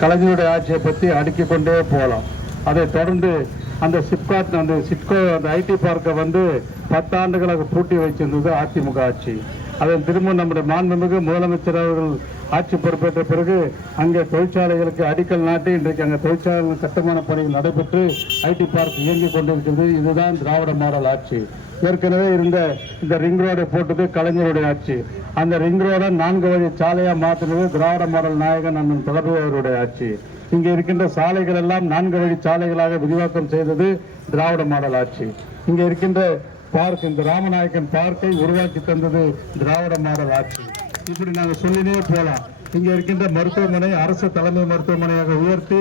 கலைஞருடைய ஆட்சியை பற்றி அடுக்கிக் கொண்டே போகலாம். அதை தொடர்ந்து அந்த சிப்காட் அந்த சிட்கோ அந்த ஐடி பார்க்கை 10 ஆண்டுகளாக பூட்டி வைத்திருந்தது அதிமுக ஆட்சி. அதன் திரும்ப நம்முடைய மாண்புமிகு முதலமைச்சர் அவர்கள் ஆட்சி பொறுப்பேற்ற பிறகு அங்கே தொழிற்சாலைகளுக்கு அடிக்கல் நாட்டி இன்றைக்கு அங்கே தொழிற்சாலைகள் கட்டுமான பணிகள் நடைபெற்று ஐடி பார்க் இயங்கிக் கொண்டிருக்கிறது. இதுதான் திராவிட மாடல் ஆட்சி. ஏற்கனவே இருந்த இந்த ரிங் ரோடை போட்டது கலைஞருடைய ஆட்சி. அந்த ரிங் ரோடை 4 வழி சாலையா மாற்றினது திராவிட மாடல் நாயகன் அண்ணன் தளபதி அவருடைய ஆட்சி. இங்கே இருக்கின்ற சாலைகள் எல்லாம் 4 வழி சாலைகளாக விரிவாக்கம் செய்தது திராவிட மாடல் ஆட்சி. இங்கே இருக்கின்ற பார்க், இந்த ராமநாயக்கன் பார்க்கை உருவாக்கி தந்தது திராவிட மாடல் ஆட்சி. இப்படி நாங்கள் சொல்லினே போகலாம். இங்கே இருக்கின்ற மருத்துவமனை அரசு தலைமை மருத்துவமனையாக உயர்த்தி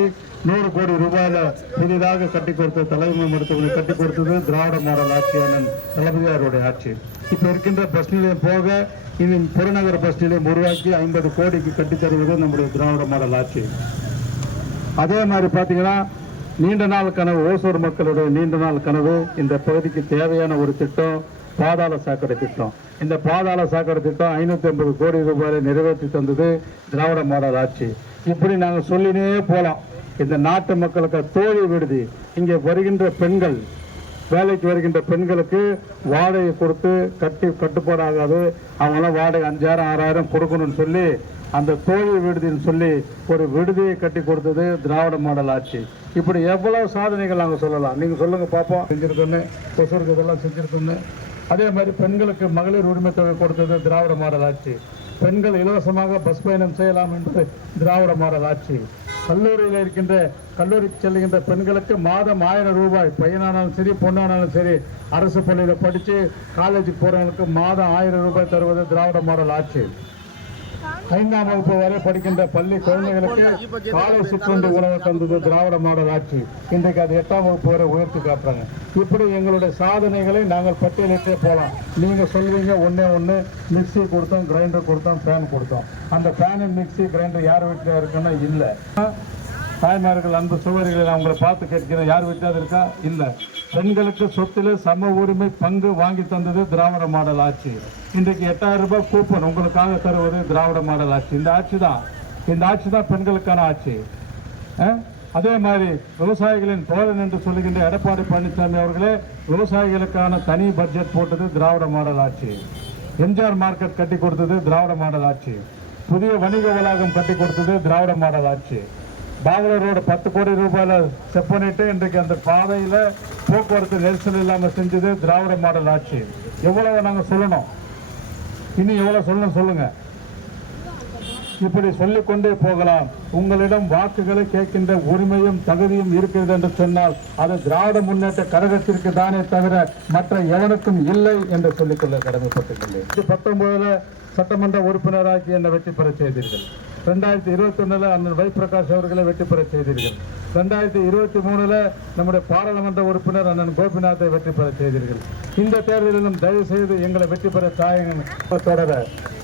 100 கோடி ரூபாயில புதிதாக கட்டி கொடுத்த தலைமை மருத்துவமனை கட்டி கொடுத்தது திராவிட மாடல் ஆட்சியான தளபதியாருடைய ஆட்சி. இப்ப இருக்கின்ற பஸ் நிலையம் போக இனி புறநகர் பஸ் நிலையம் உருவாக்கி 50 கோடிக்கு கட்டி தருவது நம்முடைய திராவிட மாடல் ஆட்சி. அதே மாதிரி பாத்தீங்கன்னா நீண்ட நாள் கனவு, ஓசூர் மக்களுடைய நீண்ட நாள் கனவு, இந்த பகுதிக்கு தேவையான ஒரு திட்டம் பாதாள சாக்கடை திட்டம். இந்த பாதாள சாக்கடை திட்டம் 550 கோடி ரூபாயை நிறைவேற்றி தந்தது திராவிட மாடல் ஆட்சி. இப்படி நாங்கள் சொல்லினே போகலாம். இந்த நாட்டு மக்களுக்கு தோழி விடுதி, இங்கே வருகின்ற பெண்கள், வேலைக்கு வருகின்ற பெண்களுக்கு வாடகை கொடுத்து கட்டுப்பாடாகாது, அவங்களாம் வாடகை 5000 6000 கொடுக்கணும்னு சொல்லி அந்த தோழி விடுதின்னு சொல்லி ஒரு விடுதியை கட்டி கொடுத்தது திராவிட மாடல் ஆட்சி. இப்படி எவ்வளவு சாதனைகள் நாங்கள் சொல்லலாம். நீங்கள் சொல்லுங்க பார்ப்போம். செஞ்சிருக்கோன்னு கொசூருக்கு இதெல்லாம் செஞ்சிருக்கோன்னு. அதே மாதிரி பெண்களுக்கு மகளிர் உரிமை தொகை கொடுத்தது திராவிட மாடல் ஆட்சி. பெண்கள் இலவசமாக பஸ் பயணம் செய்யலாம் என்பது திராவிட மாடல் ஆட்சி. கல்லூரியில் இருக்கின்ற கல்லூரிக்கு செல்கின்ற பெண்களுக்கு மாதம் 1000 ரூபாய், பையனானாலும் சரி பொண்ணானாலும் சரி, அரசு பள்ளியில் படித்து காலேஜுக்கு போறவங்களுக்கு மாதம் 1000 ரூபாய் தருவது திராவிட மாடல் ஆட்சி. 5ஆம் வகுப்பு வரை படிக்கின்ற பள்ளி குழந்தைகளுக்கு காலை சிற்றுண்டி உணவு தந்தது திராவிட மாடல் ஆட்சி. இன்றைக்கு அது 8ஆம் வகுப்பு வரை உயர்த்தி காட்டுறாங்க. இப்படி எங்களுடைய சாதனைகளை நாங்கள் பட்டியலிட்டே போகலாம். நீங்க சொல்வீங்க ஒண்ணு மிக்சி கொடுத்தோம், கிரைண்டர் கொடுத்தோம், ஃபேன் கொடுத்தோம். அந்த ஃபேன் மிக்சி கிரைண்டர் யார் வீட்டில் இருக்குன்னா இல்லை. தாய்மார்கள் அன்பு சகோதரிகளை அவங்களை பார்த்து கேட்கிறேன், யார் வீட்டாவது இருக்கா? இல்லை. பெண்களுக்கு சொத்திலே சம உரிமை பங்கு வாங்கி தந்தது திராவிட மாடல் ஆட்சி. இன்றைக்கு 8000 ரூபாய் கூப்பன் உங்களுக்காக தருவது திராவிட மாடல் ஆட்சி. இந்த ஆட்சி தான் பெண்களுக்கான ஆட்சி. அதே மாதிரி விவசாயிகளின் தோழன் என்று சொல்லுகின்ற எடப்பாடி பழனிசாமி அவர்களே விவசாயிகளுக்கான தனி பட்ஜெட் போட்டது திராவிட மாடல் ஆட்சி. எம்ஜிஆர் மார்க்கெட் கட்டி கொடுத்தது திராவிட மாடல் ஆட்சி. புதிய வணிக வளாகம் கட்டி கொடுத்தது திராவிட மாடல் ஆட்சி. பாகலூர் ரோடு 10 கோடி ரூபாயில செப் பண்ணிட்டு இன்றைக்கு அந்த பாதையில போக்குவரத்து நெரிசல் இல்லாம செஞ்சது திராவிட மாடல் ஆட்சி. எவ்வளவு நாங்க சொல்லணும், இனி எவ்வளவு சொல்லணும் சொல்லுங்க. இப்படி சொல்லிக்கொண்டே போகலாம். உங்களிடம் வாக்குகளை கேட்கின்ற உரிமையும் தகுதியும் இருக்கிறது என்று சொன்னால் அது திராவிட முன்னேற்ற கழகத்திற்கு தானே தவிர மற்ற எவனுக்கும் இல்லை என்று சொல்லிக்கொள்ள கடமைப்பட்டுள்ளேன். 2019 சட்டமன்ற உறுப்பினராகி என்னை வெற்றி பெற செய்தீர்கள். 2021 அண்ணன் வை பிரகாஷ் அவர்களை வெற்றி பெற செய்தீர்கள். 2023 நம்முடைய பாராளுமன்ற உறுப்பினர் அண்ணன் கோபிநாத்தை வெற்றி பெற செய்தீர்கள். இந்த தேர்தலிலும் தயவு செய்து எங்களை வெற்றி பெற தாயங்க தொடர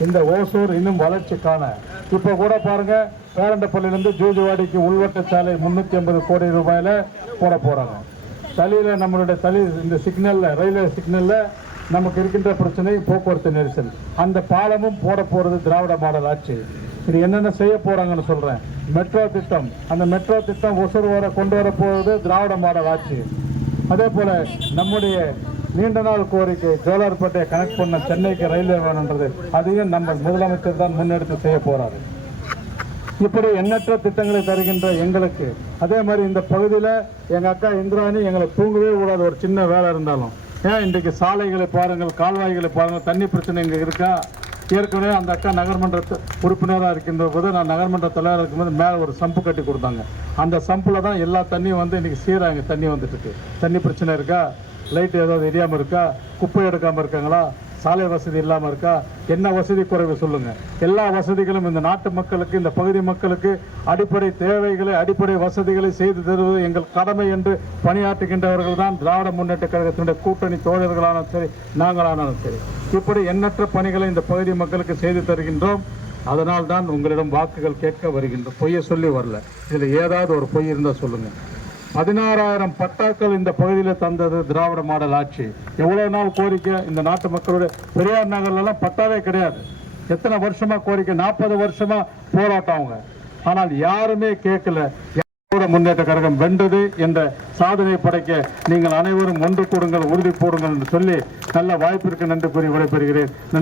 இந்த ஓசூர் இன்னும் வளர்ச்சி காண. இப்ப கூட பாருங்க, பேரண்டப்பள்ளியிலிருந்து ஜூஜுவாடிக்கு உள்வட்ட சாலை 350 கோடி ரூபாயில போட போறாங்க. தலையில நம்மளுடைய இந்த சிக்னல்ல, ரயில்வே சிக்னல்ல நமக்கு இருக்கின்ற பிரச்சனை போக்குவரத்து நெரிசல். அந்த பாலமும் போட போறது திராவிட மாடல் ஆட்சி. இது என்னென்ன செய்ய போறாங்கன்னு சொல்றேன். மெட்ரோ திட்டம், அந்த மெட்ரோ திட்டம் ஒசூர் வர கொண்டு வர போவது திராவிட மாடல் ஆட்சி. அதே போல நம்முடைய நீண்ட நாள் கோரிக்கை ஜோலார்பேட்டையை கனெக்ட் பண்ண சென்னைக்கு ரயில்வே வேணுன்றது, அதையும் நம்ம முதலமைச்சர் தான் முன்னெடுத்து செய்ய போறாரு. இப்படி எண்ணற்ற திட்டங்களை தருகின்ற எங்களுக்கு, அதே மாதிரி இந்த பகுதியில் எங்க அக்கா இந்திராணி எங்களை தூங்கவே கூடாது, ஒரு சின்ன வேலை இருந்தாலும். ஏன் இன்றைக்கு சாலைகளை பாருங்கள், கால்வாய்களை பாருங்கள், தண்ணி பிரச்சனை இங்கே இருக்கா? ஏற்கனவே அந்த அக்கா நகர்மன்ற உறுப்பினராக இருக்கின்ற போது, நான் நகர்மன்ற தலைவராக இருக்கும்போது மேலே ஒரு சம்பு கட்டி கொடுத்தாங்க. அந்த சம்பில் தான் எல்லா தண்ணியும் இன்றைக்கி சீராக தண்ணி வந்துட்டு இருக்கு. தண்ணி பிரச்சனை இருக்கா? லைட் ஏதாவது எரியாமல் இருக்கா? குப்பை எடுக்காமல் இருக்காங்களா? சாலை வசதி இல்லாமல் இருக்கா? என்ன வசதி குறைவு சொல்லுங்க. எல்லா வசதிகளும் இந்த நாட்டு மக்களுக்கு, இந்த பகுதி மக்களுக்கு அடிப்படை தேவைகளை, அடிப்படை வசதிகளை செய்து தருவது எங்கள் கடமை என்று பணியாற்றுகின்றவர்கள் தான் திராவிட முன்னேற்ற கழகத்தினுடைய கூட்டணி தோழர்களானாலும் சரி, நாங்களானாலும் சரி. இப்படி எண்ணற்ற பணிகளை இந்த பகுதி மக்களுக்கு செய்து தருகின்றோம். அதனால் தான் உங்களிடம் வாக்குகள் கேட்க வருகின்ற. பொய்யை சொல்லி வரல. இதில் ஏதாவது ஒரு பொய் இருந்தால் சொல்லுங்கள். 16,000 பட்டாக்கள் இந்த பகுதியில் தந்தது திராவிட மாடல் ஆட்சி. எவ்வளோ நாள் கோரிக்கை இந்த நாட்டு மக்களுடைய. பெரியார் நகர்லாம் பட்டாவே கிடையாது. எத்தனை வருஷமா கோரிக்கை, 40 வருஷமா போராட்டம் அவங்க. ஆனால் யாருமே கேட்கல. முன்னேற்ற கழகம் வென்றது என்ற சாதனை படைக்க நீங்கள் அனைவரும் ஒன்று கூடுங்கள், உறுதி போடுங்கள் என்று சொல்லி நல்ல வாய்ப்பிற்கு நன்றி கூறி விடைபெறுகிறேன். நன்றி.